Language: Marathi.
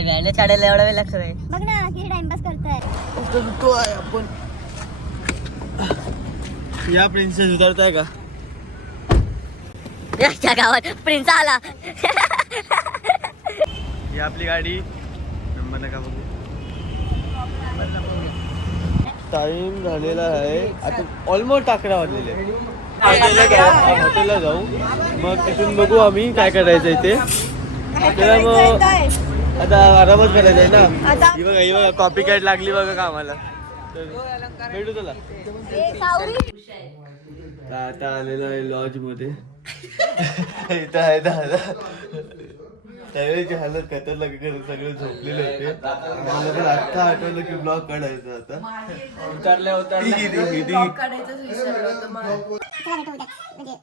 व्हॅन चढायला एवढा वेळ लागतोय. बघ ना किती टाइमपास करताय. आपण या प्रिन्सेस उतरताय का? या गावात प्रिन्स आला. ही आपली गाडी. नंबर नका बघू. टाइम झालेला आहे आता. ऑलमोस्ट 11 वाजलेले. हॉटेलला जाऊ मग तिथून बघू आम्ही काय करायचं इथे. आपल्याला मग आता आरामच करायचा आहे ना. ही बघा कॉपी कॅट लागली बघा कामाला. भेटू तुला. आता आलेलो आहे लॉज मध्ये. इथं आहे दादा. त्यावेळेची हालत खतरनाक करत सगळे झोपलेले होते. मला पण आत्ता आठवलं की ब्लॉग काढायचा आता. म्हणजे